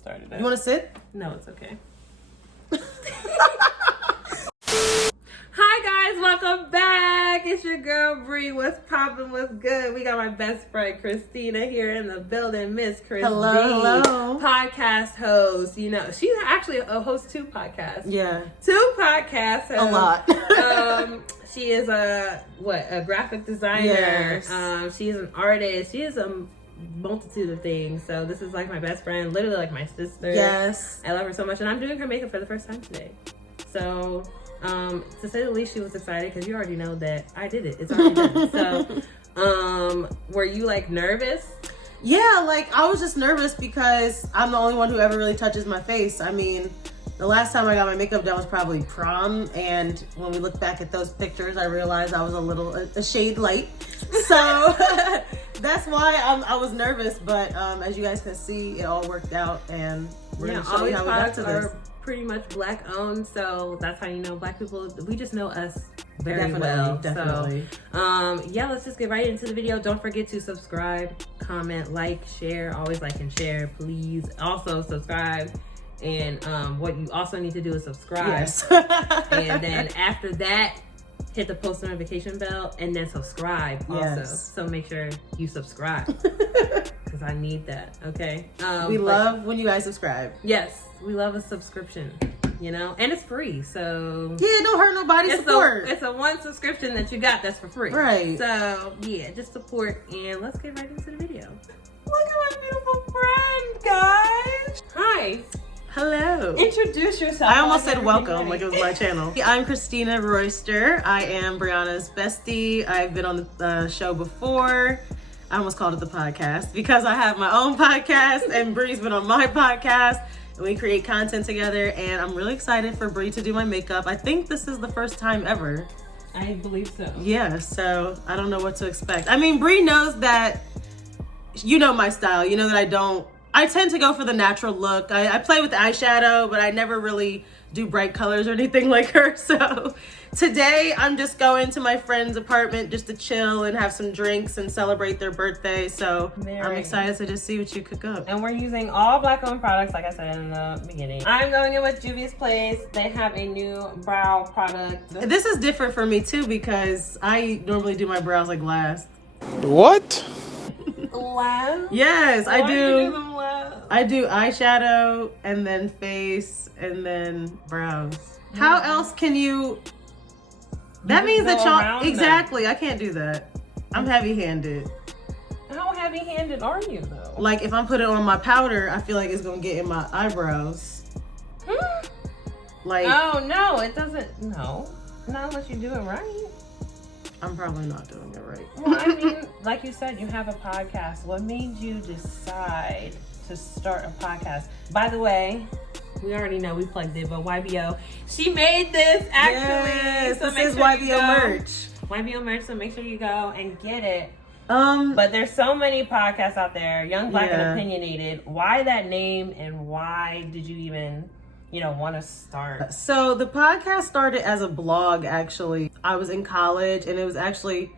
started it. You want to sit? No, it's okay. Hi guys, welcome back. It's your girl Bree. What's poppin'? What's good? We got my best friend Christina here in the building. Miss Chris. Hello. Podcast host. You know, she's actually a host 2 podcasts. Yeah. 2 podcasts. A lot. She is a graphic designer. Yes. She is an artist. She is a multitude of things. So this is like my best friend, literally like my sister. Yes. I love her so much, and I'm doing her makeup for the first time today. So to say the least, she was excited because you already know that I did it. It's already done. So were you like nervous? Yeah, like I was just nervous because I'm the only one who ever really touches my face. I mean, the last time I got my makeup done was probably prom, and when we look back at those pictures, I realized I was a shade light. So that's why I was nervous, but as you guys can see, it all worked out, and we're gonna show you how we got to this. Are pretty much Black owned, so that's how you know Black people. We just know us very Definitely, well. definitely. So yeah, let's just get right into the video. Don't forget to subscribe, comment, like, share. Always like and share, please. Also subscribe. And what you also need to do is subscribe. Yes. And then after that, hit the post notification bell and then subscribe also. Yes. So make sure you subscribe because I need that. Okay. We love when you guys subscribe. Yes, we love a subscription. You know, and it's free. So yeah, don't hurt nobody. Support. It's a one subscription that you got that's for free. Right. So yeah, just support, and let's get right into the video. Look at my beautiful friend, guys. Hi. Hello. Introduce yourself. I almost said welcome, like it was my channel. I'm Christina Royster. I am Brianna's bestie. I've been on the show before. I almost called it the podcast because I have my own podcast and Bree's been on my podcast. And we create content together, and I'm really excited for Bree to do my makeup. I think this is the first time ever. I believe so. Yeah, so I don't know what to expect. I mean, Bree knows that, you know my style. You know that I tend to go for the natural look. I play with the eyeshadow, but I never really do bright colors or anything like her. So today I'm just going to my friend's apartment just to chill and have some drinks and celebrate their birthday. So I'm excited to just see what you cook up. And we're using all Black owned products, like I said in the beginning. I'm going in with Juvia's Place. They have a new brow product. This is different for me too because I normally do my brows like last. What? Last? Yes, I Why do. You do them last? I do eyeshadow and then face and then brows. How else can you? That means that y'all exactly. I can't do that. I'm heavy-handed. How heavy-handed are you though? Like if I'm putting on my powder, I feel like it's gonna get in my eyebrows. Like oh no, it doesn't. No, not unless you do it right. I'm probably not doing it right. Well, I mean, like you said, you have a podcast. What made you decide to start a podcast? By the way, we already know we plugged it, but YBO, she made this actually. Yes, so this is YBO merch. YBO merch, so make sure you go and get it. But there's so many podcasts out there, Young, Black, and Opinionated. Why that name, and why did you even, want to start? So the podcast started as a blog, actually. I was in college, and it was actually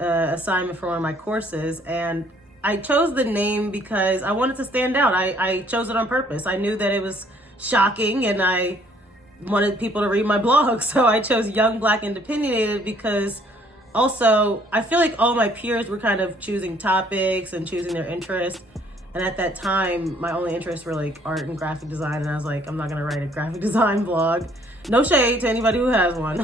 an assignment for one of my courses, and I chose the name because I wanted to stand out. I chose it on purpose. I knew that it was shocking, and I wanted people to read my blog, so I chose Young, Black, and Opinionated because also I feel like all my peers were kind of choosing topics and choosing their interests. And at that time, my only interests were like art and graphic design. And I was like, I'm not going to write a graphic design blog. No shade to anybody who has one.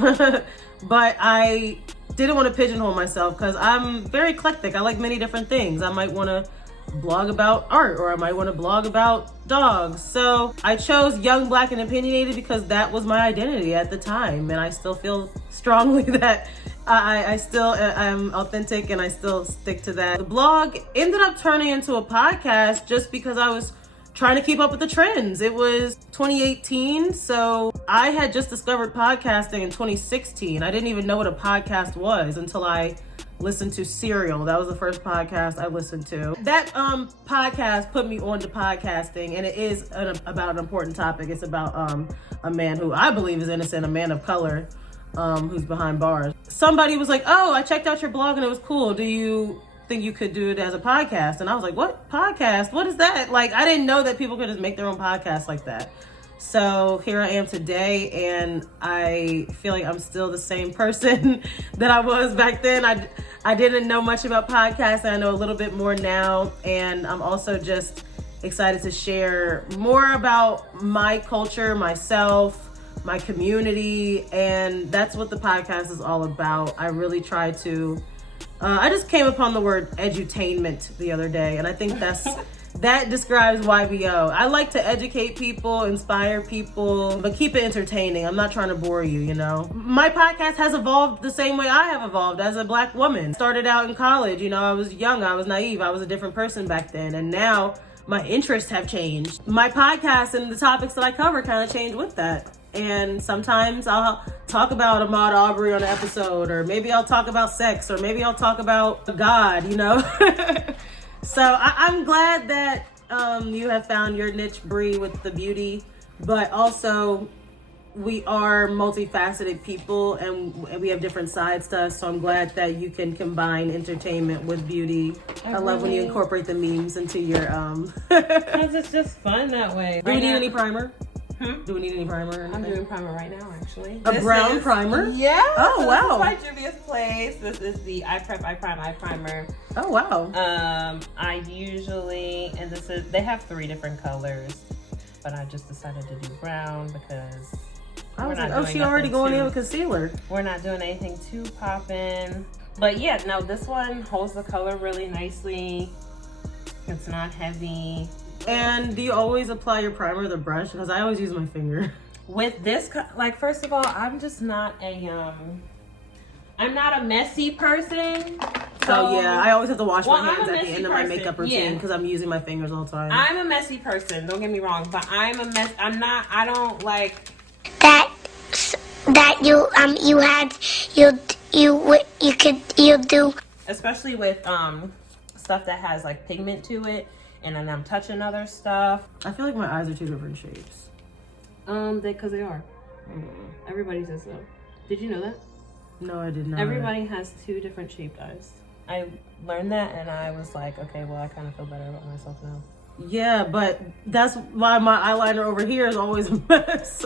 But I didn't want to pigeonhole myself because I'm very eclectic. I like many different things. I might want to blog about art, or I might want to blog about dogs. So I chose Young, Black, and Opinionated because that was my identity at the time. And I still feel strongly that I still am authentic, and I still stick to that. The blog ended up turning into a podcast just because I was trying to keep up with the trends. It was 2018, so I had just discovered podcasting in 2016. I didn't even know what a podcast was until I listened to Serial. That was the first podcast I listened to. That podcast put me on to podcasting, and it is about an important topic. It's about a man who I believe is innocent, a man of color, who's behind bars. Somebody was like, oh, I checked out your blog and it was cool. Do you think you could do it as a podcast. And I was like, what podcast? What is that? Like, I didn't know that people could just make their own podcast like that. So here I am today, and I feel like I'm still the same person that I was back then. I didn't know much about podcasting. I know a little bit more now, and I'm also just excited to share more about my culture, myself, my community, and that's what the podcast is all about. I really try to, I just came upon the word edutainment the other day, and I think that describes YBO. I like to educate people, inspire people, but keep it entertaining. I'm not trying to bore you, you know. My podcast has evolved the same way I have evolved as a Black woman. Started out in college, you know, I was young, I was naive, I was a different person back then, and now my interests have changed. My podcast and the topics that I cover kind of changed with that. And sometimes I'll talk about Ahmaud Arbery on an episode, or maybe I'll talk about sex, or maybe I'll talk about God, you know. So I'm glad that you have found your niche, Bree, with the beauty, but also we are multifaceted people, and we have different sides to us. So I'm glad that you can combine entertainment with beauty. I love when you incorporate the memes into your because it's just fun that way. Do we need any primer? Do we need any primer? Or I'm doing primer right now, actually. A brown primer? Yeah. Oh, so wow. This is by Juvia's Place. This is the Eye Primer. Oh, wow. I usually, and they have 3 different colors, but I just decided to do brown because I was like, oh, she already going in with concealer. We're not doing anything too poppin'. But yeah, no, this one holds the color really nicely. It's not heavy. And do you always apply your primer with a brush? Because I always use my finger. With this, like, first of all, I'm just not I'm not a messy person. So yeah, I always have to wash my hands at the end of my makeup routine because I'm using my fingers all the time. I'm a messy person, don't get me wrong, but I don't like that you do, especially with stuff that has like pigment to it, and then I'm touching other stuff. I feel like my eyes are 2 different shapes. Because they are. Everybody says so. Did you know that? No, I did not. Everybody has 2 different shaped eyes. I learned that, and I was like, okay, well, I kind of feel better about myself now. Yeah, but that's why my eyeliner over here is always a mess.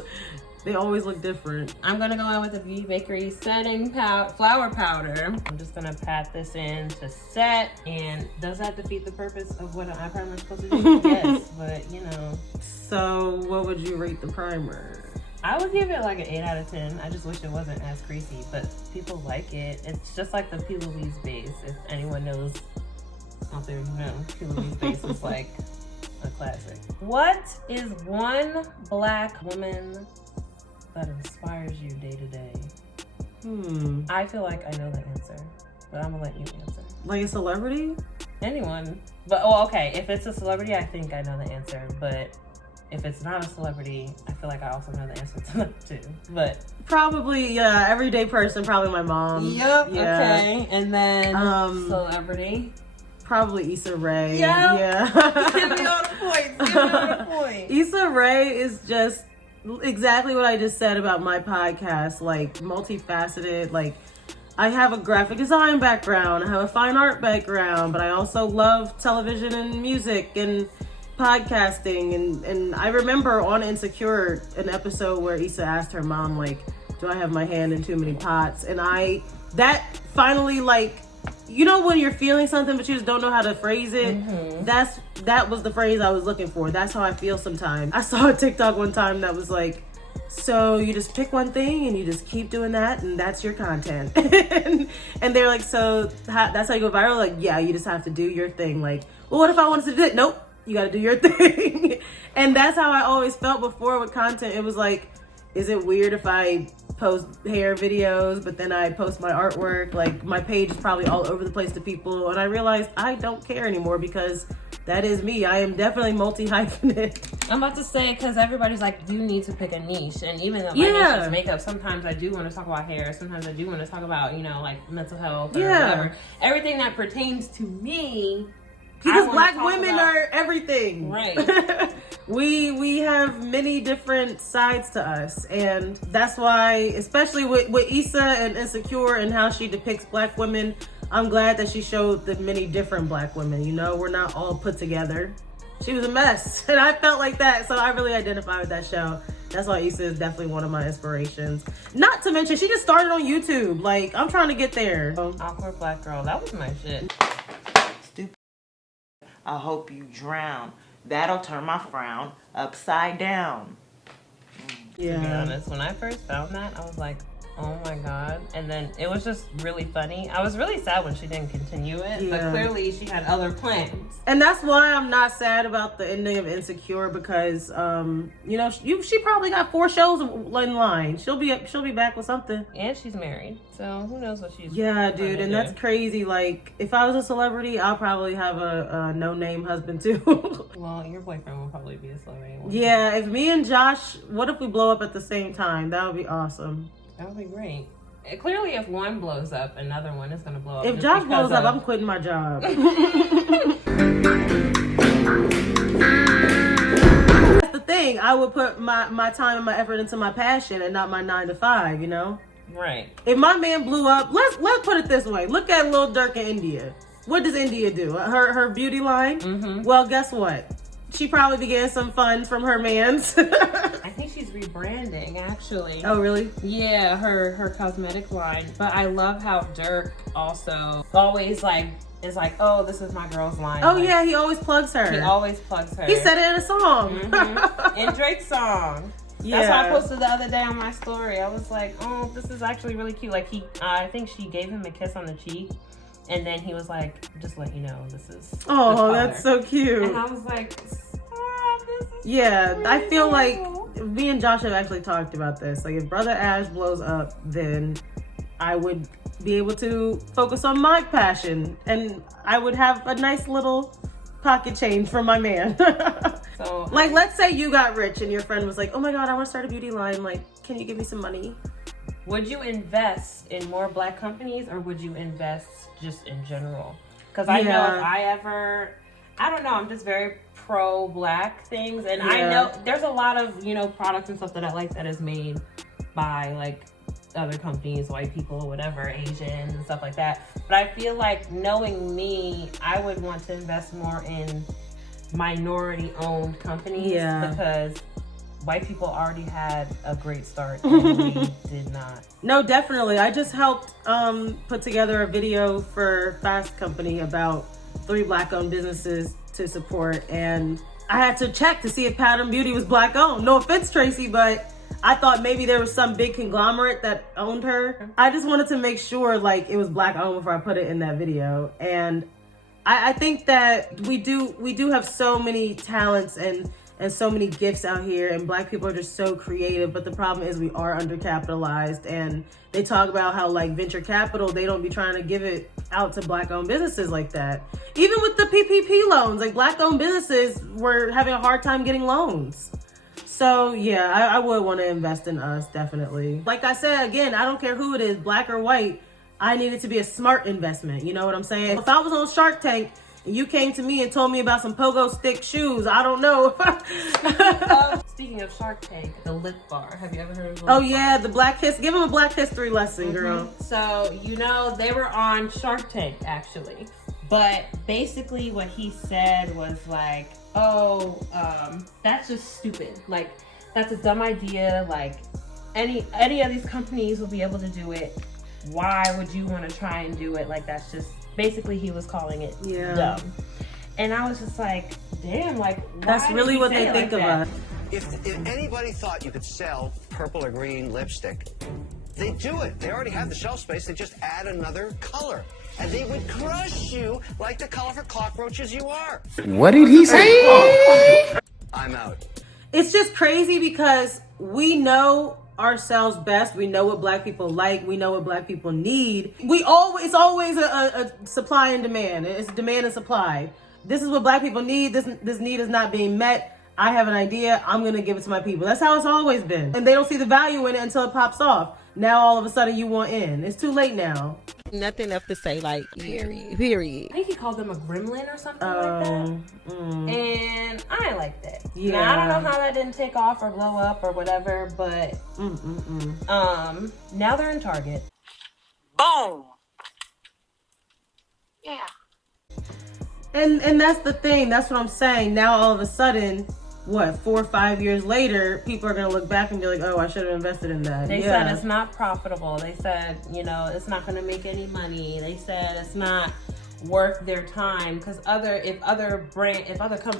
They always look different. I'm gonna go in with the Beauty Bakery setting flour powder. I'm just gonna pat this in to set. And does that defeat the purpose of what an eye primer is supposed to do? Yes, but you know. So what would you rate the primer? I would give it like an 8 out of 10. I just wish it wasn't as greasy, but people like it. It's just like the P. Louise base. If anyone knows out there, you know, P. Louise base is like a classic. What is one Black woman that inspires you day to day? I feel like I know the answer, but I'm gonna let you answer. Like a celebrity? Anyone. But, oh, okay, if it's a celebrity, I think I know the answer, but if it's not a celebrity, I feel like I also know the answer to that too. But probably, yeah, everyday person, probably my mom. Yep, yeah. Okay. And then celebrity. Probably Issa Rae. Yep. Yeah. Give me all the points. Issa Rae is just exactly what I just said about my podcast, like multifaceted. Like, I have a graphic design background, I have a fine art background, but I also love television and music and podcasting. And I remember on Insecure, an episode where Issa asked her mom, like, do I have my hand in too many pots? And that finally, like, you know when you're feeling something but you just don't know how to phrase it? That was the phrase I was looking for. That's how I feel sometimes. I saw a TikTok one time that was like, so you just pick one thing and you just keep doing that and that's your content. and they're like, so that's how you go viral? Like, yeah, you just have to do your thing. Like, well, what if I wanted to do it? Nope, you got to do your thing. And that's how I always felt before with content. It was like, is it weird if I post hair videos, but then I post my artwork? Like, my page is probably all over the place to people, and I realized I don't care anymore because that is me. I am definitely multi-hyphenate. I'm about to say, because everybody's like, do need to pick a niche, and even though my niche is makeup, sometimes I do want to talk about hair, sometimes I do want to talk about, you know, like mental health or whatever. Everything that pertains to me. Because Black women are everything. Right. We have many different sides to us, and that's why, especially with Issa and Insecure and how she depicts Black women, I'm glad that she showed the many different black women, you know, we're not all put together. She was a mess, and I felt like that, so I really identify with that show. That's why Issa is definitely one of my inspirations. Not to mention, she just started on YouTube. Like, I'm trying to get there. Awkward Black Girl, that was my shit. Stupid. I hope you drown. That'll turn my frown upside down. Yeah. To be honest, when I first found that, I was like, oh my God. And then it was just really funny. I was really sad when she didn't continue it, but clearly she had other plans. And that's why I'm not sad about the ending of Insecure, because you know, she probably got 4 shows in line. She'll be back with something. And she's married, so who knows what she's dude, and that's crazy. Like, if I was a celebrity, I'll probably have a no-name husband too. Well, your boyfriend will probably be a celebrity. Yeah, if me and Josh, what if we blow up at the same time? That would be awesome. That would be great. Clearly, if one blows up, another one is going to blow up. If Josh blows up, I'm quitting my job. That's the thing. I would put my time and my effort into my passion and not my 9 to 5, you know? Right. If my man blew up, let's put it this way. Look at Lil Durk in India. What does India do? Her beauty line? Mm-hmm. Well, guess what? She probably began some fun from her man's. I think she's rebranding, actually. Oh, really? Yeah, her cosmetic line. But I love how Dirk also always is like, oh, this is my girl's line. Oh, like, yeah, he always plugs her. He always plugs her. He said it in a song. Mm-hmm. In Drake's song. Yeah. That's what I posted the other day on my story. I was like, oh, this is actually really cute. Like, I think she gave him a kiss on the cheek. And then he was like, just let you know, this is. Oh, that's so cute. And I was like, stop, this is. Yeah, so I feel like adorable. me and Josh have actually talked about this. Like, if Brother Ash blows up, then I would be able to focus on my passion, and I would have a nice little pocket change for my man. So, like, let's say you got rich and your friend was like, oh my God, I want to start a beauty line. Like, can you give me some money? would you invest in more black companies, or would you invest just in general? Because I know if I ever, I don't know, I'm just very pro-black things, and I know there's a lot of, you know, products and stuff that I like that is made by like other companies, white people, whatever, Asians and stuff like that. But I feel like, knowing me, I would want to invest more in minority-owned companies because white people already had a great start and we did not. No, definitely. I just helped put together a video for Fast Company about 3 black-owned businesses to support, and I had to check to see if Pattern Beauty was black-owned. No offense, Tracy, but I thought maybe there was some big conglomerate that owned her. I just wanted to make sure like it was black-owned before I put it in that video. And I think that we do have so many talents and so many gifts out here, and black people are just so creative, but the problem is we are undercapitalized, and they talk about how like venture capital, they don't be trying to give it out to black-owned businesses like that. Even with the PPP loans, like black-owned businesses were having a hard time getting loans. So yeah, I would want to invest in us, definitely. Like I said, again, I don't care who it is, black or white, I need it to be a smart investment, you know what I'm saying? If I was on Shark Tank, and you came to me and told me about some pogo stick shoes, I don't know. Speaking of Shark Tank, the lip bar. Have you ever heard of the lip Oh bar? yeah, the Black History. Give them a Black History lesson, girl. So, you know, they were on Shark Tank, actually. But basically what he said was like, oh, that's just stupid. Like, that's a dumb idea. Like, any of these companies will be able to do it. Why would you want to try and do it? Like, that's just... Basically, he was calling it dumb. And I was just like, damn, like, why that's really what they think of us. If anybody thought you could sell purple or green lipstick, they do it. They already have the shelf space. They just add another color. And they would crush you like the colorful cockroaches you are. What did he say? I'm out. It's just crazy because we know ourselves best. We know what black people like. We know what black people need. It's always a supply and demand. It's demand and supply. This is what black people need. This need is not being met. I have an idea. I'm going to give it to my people. That's how it's always been. And they don't see the value in it until it pops off. Now all of a sudden you want in. It's too late now. Nothing left to say, like, period. I think he called them a gremlin or something like that. And I liked it. Yeah. Now, I don't know how that didn't take off or blow up or whatever, but now they're in Target. Boom! Yeah. And that's the thing. That's what I'm saying. Now all of a sudden, what, 4 or 5 years later, people are gonna look back and be like, "Oh, I should have invested in that." They said it's not profitable. They said, you know, it's not gonna make any money. They said it's not worth their time because if other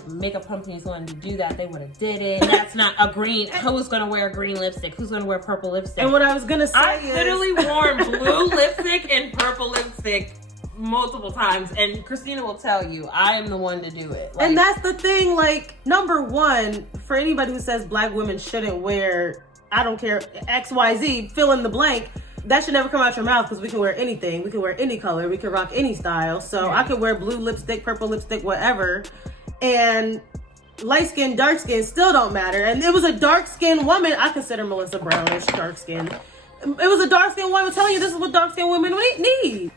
makeup companies wanted to do that, they would have did it. That's not a green. Who's gonna wear green lipstick? Who's gonna wear purple lipstick? And what I was gonna say I literally worn blue lipstick and purple lipstick multiple times, and Christina will tell you I am the one to do it. And that's the thing. Like, number one, for anybody who says black women shouldn't wear, I don't care, XYZ, fill in the blank. That should never come out your mouth because we can wear anything. We can wear any color. We can rock any style. So I could wear blue lipstick, purple lipstick, whatever. And light skin, dark skin still don't matter. And it was a dark skinned woman. I consider Melissa Brownish dark skin. It was a dark skinned woman telling you this is what dark skinned women need.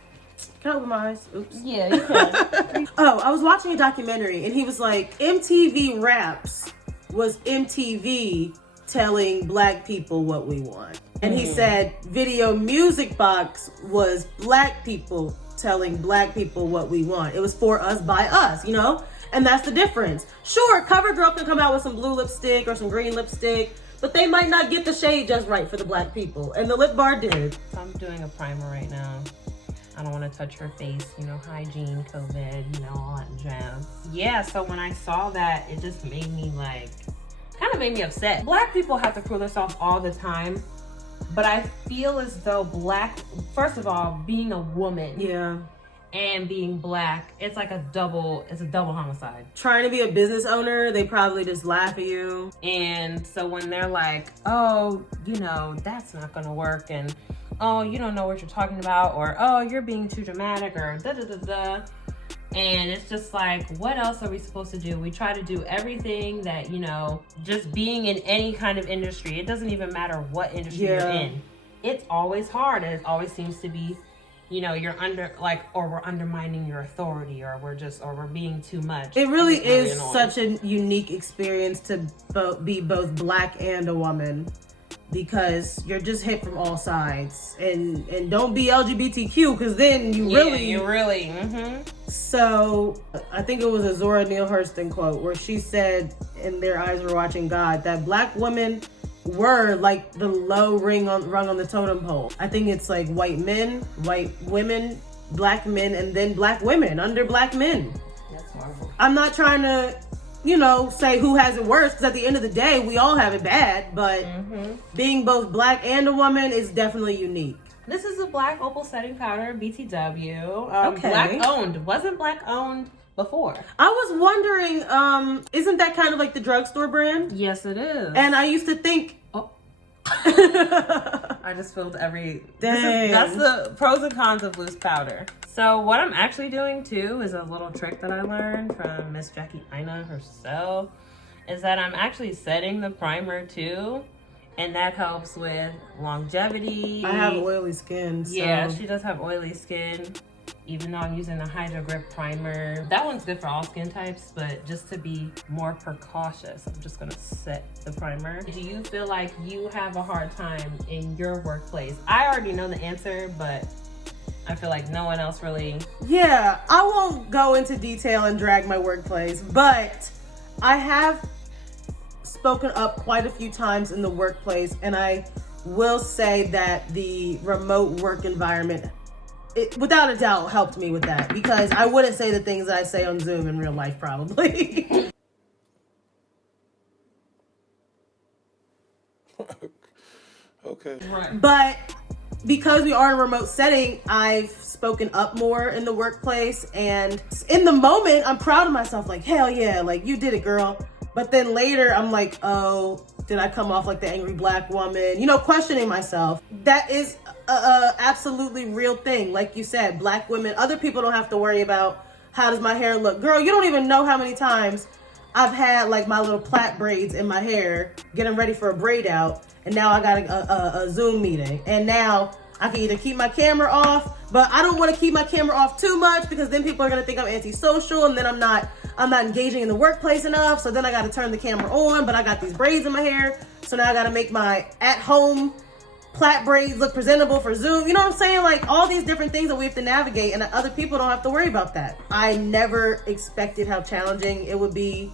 Can I open my eyes? Oops. Yeah, you can. Oh, I was watching a documentary and he was like, MTV Raps was MTV telling black people what we want. And he said Video Music Box was black people telling black people what we want. It was for us, by us, you know? And that's the difference. Sure, CoverGirl can come out with some blue lipstick or some green lipstick, but they might not get the shade just right for the black people. And the Lip Bar did. I'm doing a primer right now. I don't want to touch her face, you know, hygiene, COVID, you know, all that jazz. Yeah, so when I saw that, it just made me like, kind of made me upset. Black people have to prove themselves all the time, but I feel as though first of all, being a woman and being black, it's like a double homicide. Trying to be a business owner, they probably just laugh at you. And so when they're like, oh, you know, that's not gonna work, and oh, you don't know what you're talking about, or oh, you're being too dramatic, or da-da-da-da. And it's just like, what else are we supposed to do? We try to do everything that, you know, just being in any kind of industry, it doesn't even matter what industry you're in. It's always hard, and it always seems to be, you know, you're or we're undermining your authority, or we're being too much. It really is such a unique experience to be both black and a woman, because you're just hit from all sides. And don't be LGBTQ, because then you really. So I think it was a Zora Neale Hurston quote where she said, "In their eyes were watching God," that black women were like the low rung on the totem pole. I think it's like white men, white women, black men, and then black women under black men. That's horrible. I'm not trying to, you know, say who has it worse, because at the end of the day, we all have it bad, but being both black and a woman is definitely unique. This is a black opal setting powder, BTW. Okay. Black owned. Wasn't black owned before. I was wondering, isn't that kind of like the drugstore brand? Yes, it is. And I used to think, I just filled that's the pros and cons of loose powder. So what I'm actually doing too is a little trick that I learned from Miss Jackie Ina herself, is that I'm actually setting the primer too, and that helps with longevity. I have oily skin. So. Yeah, she does have oily skin. Even though I'm using the Hydro Grip primer. That one's good for all skin types, but just to be more precautious, I'm just gonna set the primer. Do you feel like you have a hard time in your workplace? I already know the answer, but I feel like no one else really. Yeah, I won't go into detail and drag my workplace, but I have spoken up quite a few times in the workplace, and I will say that the remote work environment, it, without a doubt, helped me with that, because I wouldn't say the things that I say on Zoom in real life, probably. Okay. Right. But because we are in a remote setting, I've spoken up more in the workplace, and in the moment, I'm proud of myself, like, hell yeah, like, you did it, girl. But then later, I'm like, oh, did I come off like the angry black woman? You know, questioning myself. That is a absolutely real thing. Like you said, black women, other people don't have to worry about how does my hair look. Girl, you don't even know how many times I've had like my little plait braids in my hair, getting ready for a braid out, and now I got a Zoom meeting. And now I can either keep my camera off, but I don't want to keep my camera off too much, because then people are going to think I'm antisocial, and then I'm not engaging in the workplace enough. So then I got to turn the camera on, but I got these braids in my hair. So now I got to make my at-home plait braids look presentable for Zoom. You know what I'm saying? Like all these different things that we have to navigate, and other people don't have to worry about that. I never expected how challenging it would be.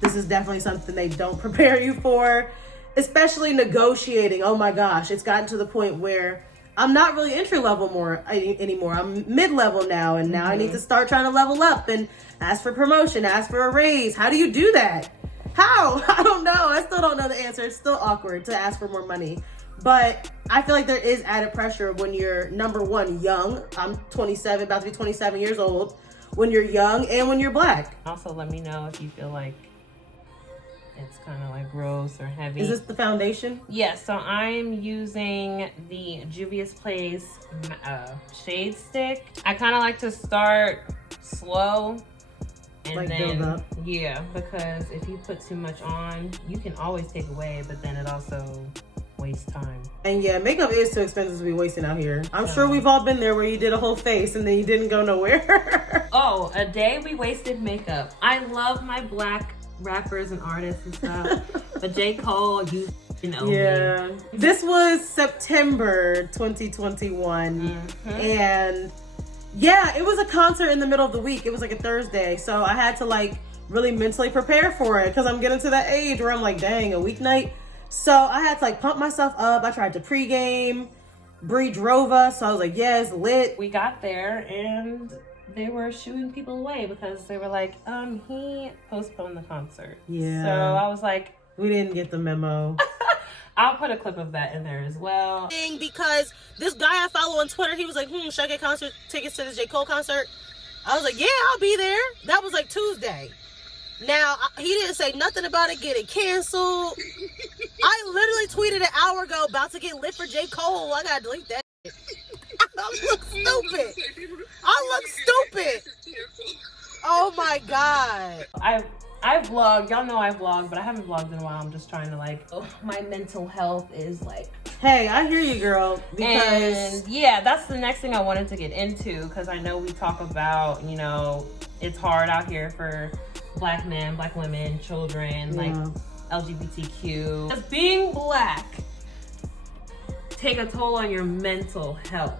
This is definitely something they don't prepare you for, especially negotiating. Oh my gosh, it's gotten to the point where I'm not really entry level anymore. I'm mid-level now, and now I need to start trying to level up and ask for promotion, ask for a raise. How do you do that? How? I don't know. I still don't know the answer. It's still awkward to ask for more money. But I feel like there is added pressure when you're, number one, young. I'm 27, about to be 27 years old. When you're young and when you're Black. Also, let me know if you feel like it's kind of like gross or heavy. Is this the foundation? Yes, so I'm using the Juvia's Place shade stick. I kind of like to start slow and like then build up. Yeah, because if you put too much on, you can always take away, but then it also wastes time. And yeah, makeup is too expensive to be wasting out here. I'm sure we've all been there where you did a whole face and then you didn't go nowhere. Oh, a day we wasted makeup. I love my Black rappers and artists and stuff, but J. Cole, you know yeah. me. This was September 2021, and yeah, it was a concert in the middle of the week. It was like a Thursday, so I had to like really mentally prepare for it because I'm getting to that age where I'm like, dang, a weeknight. So I had to like pump myself up. I tried to pregame. Bree drove us, so I was like, yes, lit. We got there and they were shooing people away because they were like, he postponed the concert. Yeah. So I was like, we didn't get the memo. I'll put a clip of that in there as well. Because this guy I follow on Twitter, he was like, should I get concert tickets to the J. Cole concert? I was like, yeah, I'll be there. That was like Tuesday. Now, he didn't say nothing about it getting canceled. I literally tweeted an hour ago, about to get lit for J. Cole. I gotta delete that shit. I look stupid. I look stupid. Oh my God. I vlog. Y'all know I vlog, but I haven't vlogged in a while. I'm just trying to like, my mental health is like. Hey, I hear you, girl. Because and yeah, that's the next thing I wanted to get into because I know we talk about, you know, it's hard out here for Black men, Black women, children, like LGBTQ. Does being Black take a toll on your mental health?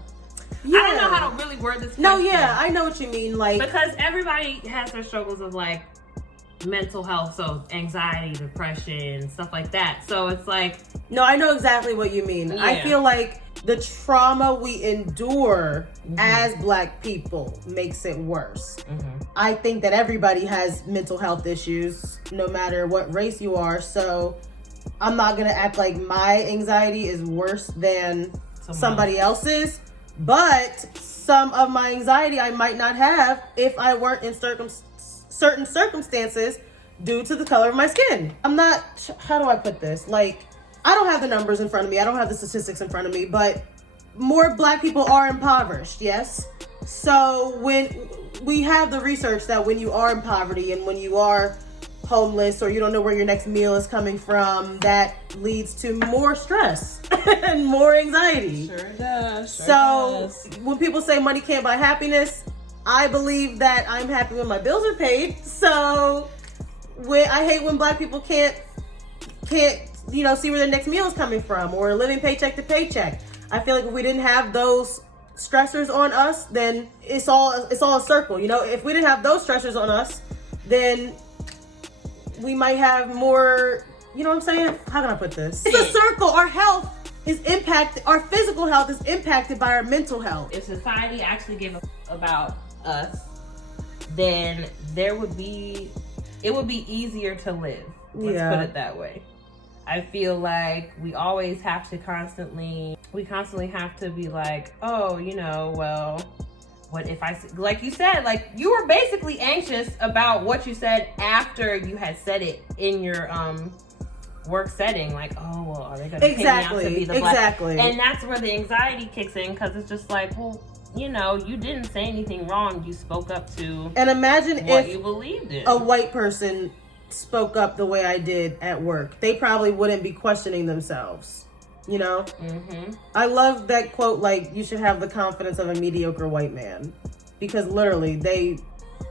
yeah. I don't know how to really word this question. No, yeah, I know what you mean. Like, because everybody has their struggles of like mental health, so anxiety, depression, stuff like that. So it's like, no, I know exactly what you mean. Yeah. I feel like the trauma we endure as Black people makes it worse. I think that everybody has mental health issues, no matter what race you are. So I'm not gonna act like my anxiety is worse than somebody else's. But some of my anxiety I might not have if I weren't in certain circumstances due to the color of my skin. I'm not, how do I put this? Like, I don't have the numbers in front of me. I don't have the statistics in front of me, but more Black people are impoverished, yes? So when we have the research that when you are in poverty and when you are homeless or you don't know where your next meal is coming from, that leads to more stress and more anxiety. Sure does. So when people say money can't buy happiness, I believe that I'm happy when my bills are paid. So I hate when Black people can't see where their next meal is coming from or living paycheck to paycheck. I feel like if we didn't have those stressors on us, then it's all a circle. You know, if we didn't have those stressors on us, then we might have more, you know what I'm saying? How can I put this? It's a circle. Our health is impacted, our physical health is impacted by our mental health. If society actually gave a about us, then it would be easier to live. Let's put it that way. I feel like we always have to constantly have to be like, oh, you know, well, what if like you said, like you were basically anxious about what you said after you had said it in your work setting, like, oh, well, are they going to pay me out to be the Black? And that's where the anxiety kicks in because it's just like, well, you know, you didn't say anything wrong. You spoke up to and imagine what if you believed in. A white person spoke up the way I did at work. They probably wouldn't be questioning themselves, you know? I love that quote, like, you should have the confidence of a mediocre white man. Because literally, they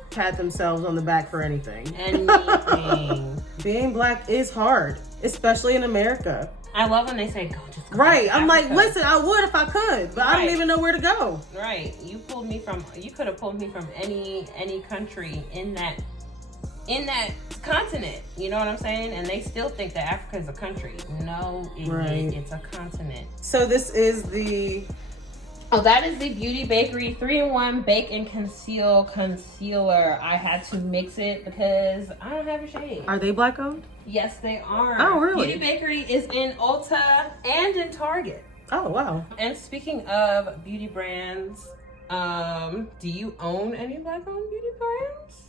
pat themselves on the back for anything. Anything. Being Black is hard. especially in America. I love when they say, go, just go Right. to I'm like, Africa. listen, I would if I could, but I don't even know where to go. Right. You could have pulled me from any country in that continent. You know what I'm saying? And they still think that Africa is a country. No, it's a continent. So this is the... Oh, that is the Beauty Bakery 3-in-1 Bake and Conceal Concealer. I had to mix it because I don't have a shade. Are they Black owned? Yes, they are. Oh, really? Beauty Bakery is in Ulta and in Target. Oh, wow. And speaking of beauty brands, do you own any Black-owned beauty brands?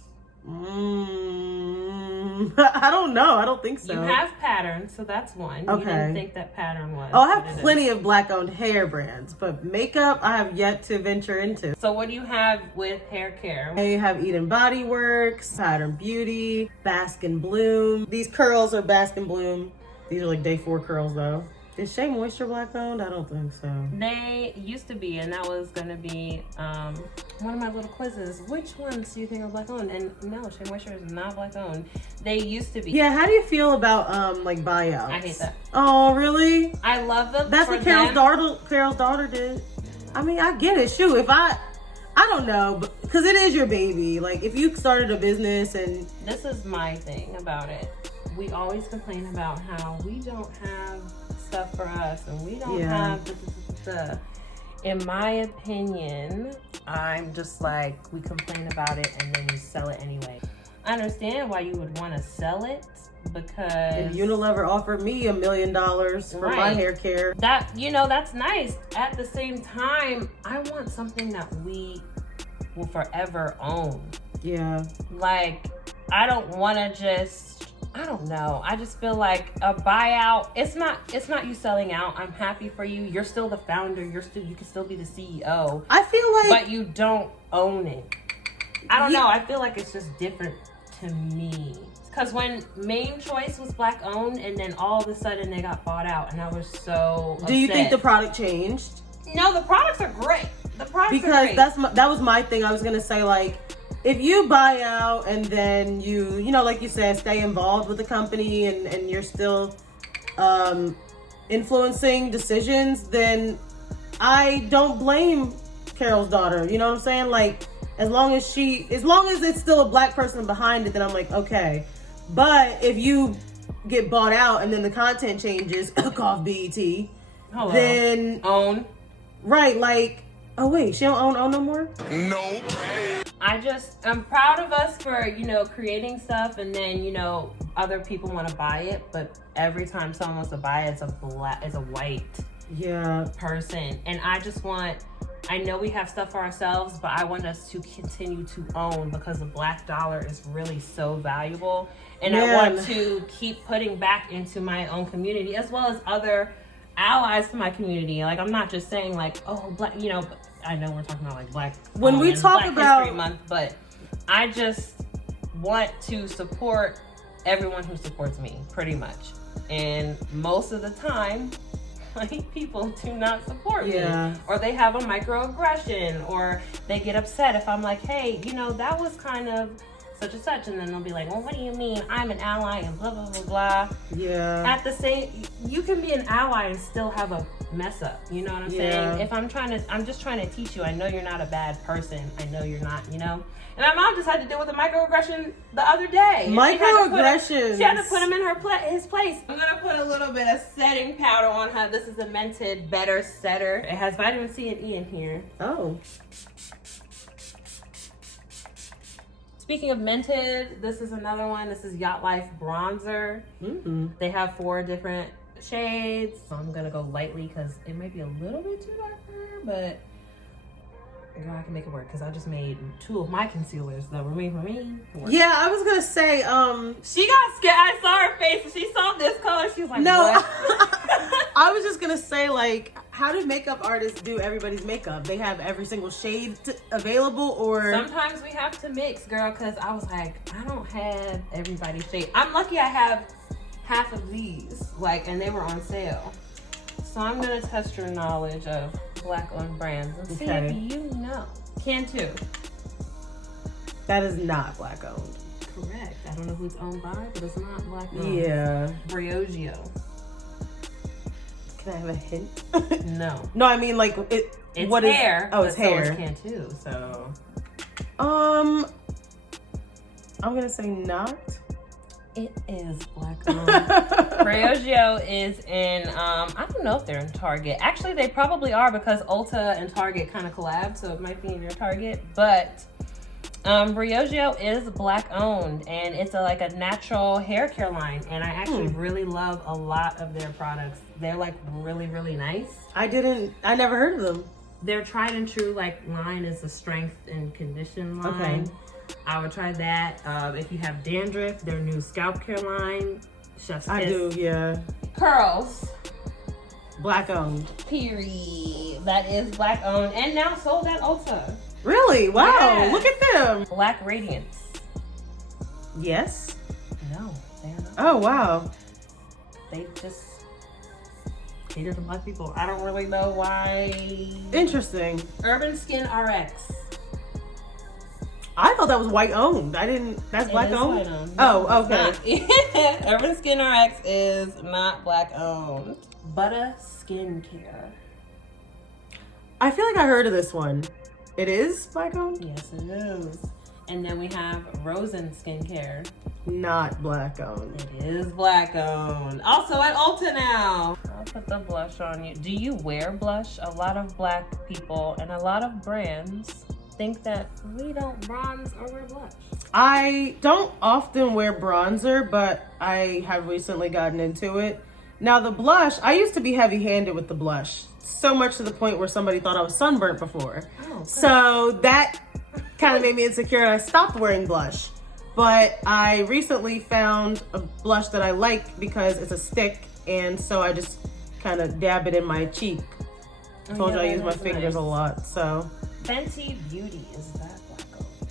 I don't know. I don't think so. You have Pattern, so that's one. Okay. You didn't think that Pattern was. Oh, I have plenty of Black-owned hair brands, but makeup I have yet to venture into. So what do you have with hair care? I have Eden Body Works, Pattern Beauty, Bask and Bloom. These curls are Bask and Bloom. These are like day 4 curls though. Is Shea Moisture Black owned? I don't think so. They used to be, and that was going to be one of my little quizzes. Which ones do you think are Black owned? And no, Shea Moisture is not Black owned. They used to be. Yeah, how do you feel about like buyouts? I hate that. Oh, really? I love them. That's what Carol's daughter did. I mean, I get it. Shoot, if I don't know, because it is your baby. Like, if you started a business and... This is my thing about it. We always complain about how we don't have stuff for us and we don't have the. In my opinion, I'm just like, we complain about it and then we sell it anyway. I understand why you would want to sell it because if Unilever offered me $1 million for my hair care, that, you know, that's nice. At the same time, I want something that we will forever own. Yeah. Like, I don't want to just, I don't know. I just feel like a buyout, it's not you selling out. I'm happy for you. You're still the founder. You can still be the CEO. I feel like, but you don't own it. I don't know. I feel like it's just different to me. Because when Main Choice was Black owned and then all of a sudden they got bought out and I was so upset. Do you think the product changed? No, the products are great. The products are great. Because that was my thing. I was going to say, like, if you buy out and then you know, like you said, stay involved with the company and you're still influencing decisions, then I don't blame Carol's daughter. You know what I'm saying? Like, as long as it's still a Black person behind it, then I'm like, okay. But if you get bought out and then the content changes, cough BET, then own. Right, like, oh wait, she don't own no more? No. I'm proud of us for, you know, creating stuff and then, you know, other people want to buy it, but every time someone wants to buy it, it's a white person. And I know we have stuff for ourselves, but I want us to continue to own because the Black dollar is really so valuable. And I want to keep putting back into my own community as well as other allies to my community. Like, I'm not just saying like, oh, Black, you know, I know we're talking about like Black when we talk Black about History Month, but I just want to support everyone who supports me, pretty much. And most of the time, white people do not support me, or they have a microaggression, or they get upset if I'm like, hey, you know, that was kind of such and such, and then they'll be like, well, what do you mean? I'm an ally and blah blah blah blah. Yeah. At the same, you can be an ally and still have a mess up. You know what I'm saying? If I'm just trying to teach you. I know you're not a bad person. I know you're not. You know. And my mom just had to deal with a microaggression the other day. Microaggressions. She had to put him in his place. I'm gonna put a little bit of setting powder on her. This is a Mented Better Setter. It has vitamin C and E in here. Oh. Speaking of Mented, this is another one. This is Yacht Life Bronzer. They have 4 different shades. So I'm gonna go lightly because it might be a little bit too dark for her, but girl, I can make it work because I just made 2 of my concealers that were made for me. Yeah, I was gonna say, she got scared. I saw her face and she saw this color. She was like, no. What? I was just gonna say, like, how do makeup artists do everybody's makeup? They have every single shade available, or sometimes we have to mix, girl, because I was like, I don't have everybody's shade. I'm lucky I have half of these, like, and they were on sale. So I'm gonna test your knowledge of Black owned brands and see if you know. Cantu. That is not Black owned. correct. I don't know who it's owned by, but it's not black owned. Yeah. Briogeo. Can I have a hint? No. No, I mean like It's what is- hair. Oh, it's but hair. So is Cantu. So. I'm gonna say not. It is black owned. Briogeo is in, I don't know if they're in Target. Actually, they probably are because Ulta and Target kind of collab, so it might be in your Target. But Briogeo is black owned, and it's like a natural hair care line. And I actually really love a lot of their products. They're like really, really nice. I never heard of them. Their tried and true like line is the strength and condition line. Okay. I would try that. If you have dandruff, their new scalp care line, Chef's Kiss. I do, yeah. Curls, Black owned. period. That is black owned and now sold at Ulta. Really? Wow. Yeah. Look at them. Black Radiance. Yes. No, they're not. Oh, wow. They just cater to black people. I don't really know why. Interesting. Urban Skin RX. I thought that was white owned. That's black It is owned? white owned. Oh, No, okay. it's not. Urban Skin RX is not black owned. Butter Skincare. I feel like I heard of this one. It is black owned? Yes, it is. And then we have Rosen Skincare. Not black owned. It is black owned. Also at Ulta now. I'll put the blush on you. Do you wear blush? A lot of black people and a lot of brands think that we don't bronze or wear blush. I don't often wear bronzer, but I have recently gotten into it. Now the blush, I used to be heavy-handed with the blush. So much to the point where somebody thought I was sunburnt before. Oh, so that kind of made me insecure and I stopped wearing blush. But I recently found a blush that I like because it's a stick, and so I just kind of dab it in my cheek. I told you I use my fingers a lot, so. Fenty Beauty, is that black owned?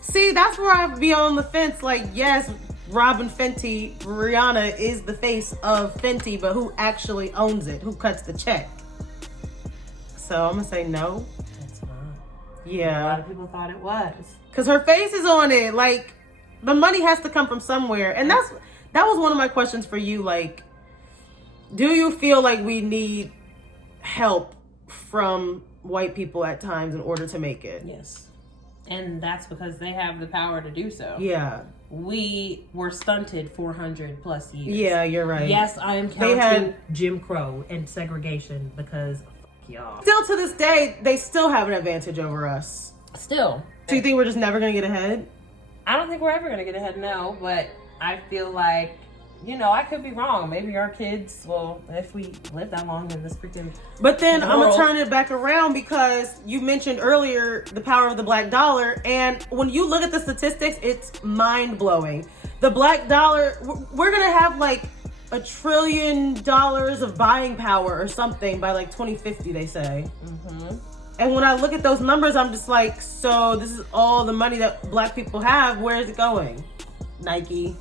See, that's where I be on the fence. Like, yes, Robin Fenty, Rihanna is the face of Fenty, but who actually owns it? Who cuts the check? So I'm gonna say no. It's not. A lot Yeah. of people thought it was. Because her face is on it. Like, the money has to come from somewhere. And that was one of my questions for you. Like, do you feel like we need help from white people at times in order to make it? Yes. And that's because they have the power to do so. Yeah. We were stunted 400 plus years. Yeah, you're right. Yes, I am counting Jim Crow and segregation because fuck y'all. Still to this day, they still have an advantage over us. Still. Do you think we're just never gonna get ahead? I don't think we're ever going to get ahead, no. But I feel like, you know, I could be wrong. Maybe our kids will, if we live that long in this freaking But then I'm world. gonna turn it back around because you mentioned earlier the power of the black dollar, and when you look at the statistics, it's mind blowing. The black dollar, we're gonna have like $1 trillion of buying power or something by like 2050, they say. Mm-hmm. And when I look at those numbers, I'm just like, so this is all the money that black people have. Where is it going? Nike,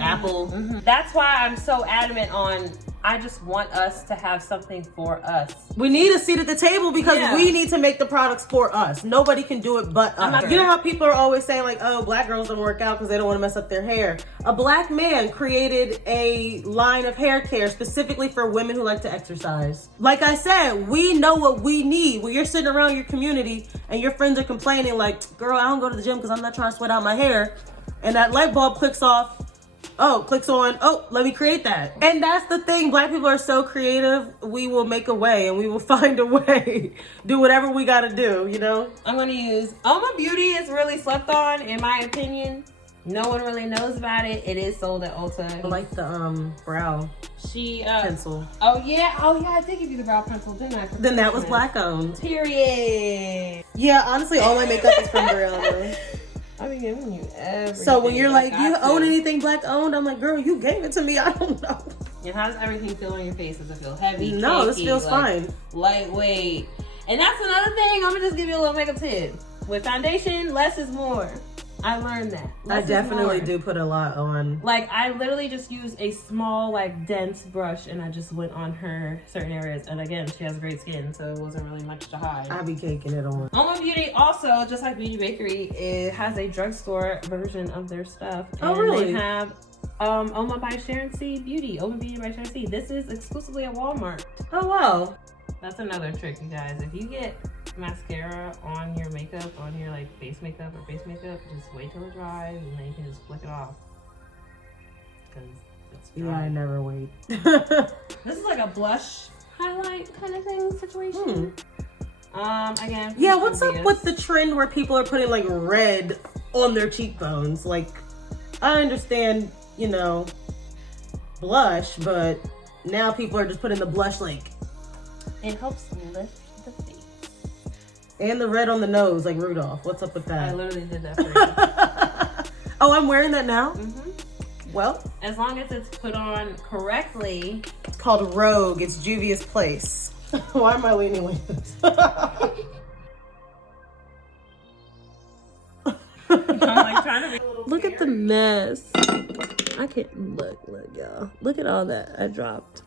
Apple. Mm-hmm. That's why I'm so adamant on, I just want us to have something for us. We need a seat at the table because Yeah. we need to make the products for us. Nobody can do it but us. You know how people are always saying like, oh, black girls don't work out because they don't want to mess up their hair. A black man created a line of hair care specifically for women who like to exercise. Like I said, we know what we need. When you're sitting around your community and your friends are complaining like, girl, I don't go to the gym because I'm not trying to sweat out my hair. And that light bulb clicks on, let me create that. And that's the thing, black people are so creative, we will make a way and we will find a way. Do whatever we gotta do, you know? I'm going to use Oma Beauty is really slept on, in my opinion. No one really knows about it. It is sold at Ulta. I like the brow pencil. Oh yeah, I did give you the brow pencil, didn't I? Then that was black owned. Period. Yeah, honestly, all my makeup is from Brianna. I've been giving you everything. So when you're like, I do you got own to. anything black owned? I'm like, girl, you gave it to me. I don't know. And how does everything feel on your face? Does it feel heavy? No, this cakey, feels like, fine. Lightweight. And that's another thing. I'm gonna just give you a little makeup tip. With foundation, less is more. I learned that. I definitely do put a lot on. Like, I literally just used a small, like, dense brush, and I just went on her certain areas. And again, she has great skin, so it wasn't really much to hide. I be caking it on. Oma Beauty also, just like Beauty Bakery, it has a drugstore version of their stuff. Oh, really? They have Oma by Sharon C Beauty. Oma Beauty by Sharon C. This is exclusively at Walmart. Oh, wow. That's another trick, you guys. If you get mascara on your makeup, on your like base makeup or face makeup, just wait till it dries and then you can just flick it off. Because it's dry. Yeah, I never wait. This is like a blush highlight kind of thing situation. Again. Yeah, what's up with the trend where people are putting like red on their cheekbones? Like, I understand, you know, blush, but now people are just putting the blush like. It helps lift the face. And the red on the nose, like Rudolph. What's up with that? I literally did that for you. Oh, I'm wearing that now? Well. As long as it's put on correctly. It's called Rogue. It's Juvia's Place. Why am I leaning like this? I'm like trying to be a little Look at the mess. I can't look, y'all. Look at all that I dropped.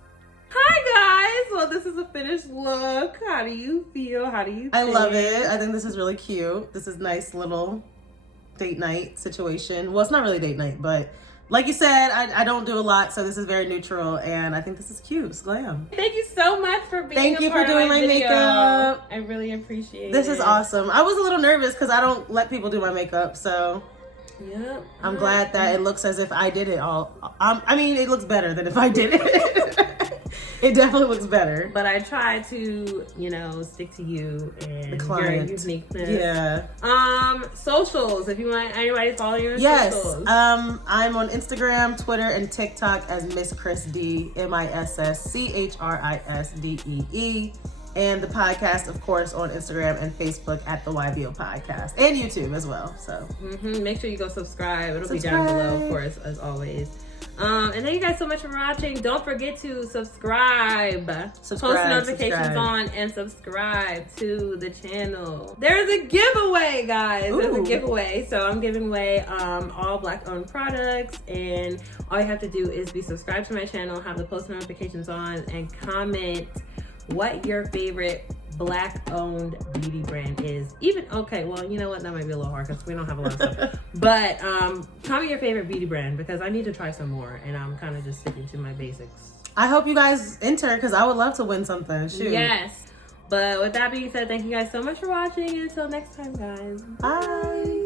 Hi guys! Well, this is a finished look. How do you feel? How do you think? I love it. I think this is really cute. This is nice little date night situation. Well, it's not really date night, but like you said, I don't do a lot, so this is very neutral, and I think this is cute. It's glam. Thank you so much for being Thank a you part for doing of my video. makeup. I really appreciate it. This is awesome. I was a little nervous because I don't let people do my makeup, so Yep. I'm glad that it looks as if I did it all. I mean, it looks better than if I did it. It definitely looks better. But I try to, you know, stick to you and The client. your uniqueness. Yeah. Socials. If you want anybody to follow you on Yes. socials. I'm on Instagram, Twitter, and TikTok as Miss Chris D, MISSCHRISDEE. And the podcast, of course, on Instagram and Facebook at the YBO Podcast. And YouTube as well. So Make sure you go subscribe. It'll be down below, of course, as always. And thank you guys so much for watching. Don't forget to subscribe. Post notifications on and subscribe to the channel. There's a giveaway, guys. There's a giveaway. So I'm giving away all Black-owned products, and all you have to do is be subscribed to my channel, have the post notifications on, and comment what your favorite Black-owned beauty brand is. Okay, well, you know what? That might be a little hard because we don't have a lot of stuff. But comment your favorite beauty brand because I need to try some more, and I'm kind of just sticking to my basics. I hope you guys enter because I would love to win something. Shoot. Yes. But with that being said, thank you guys so much for watching. And until next time, guys. Bye.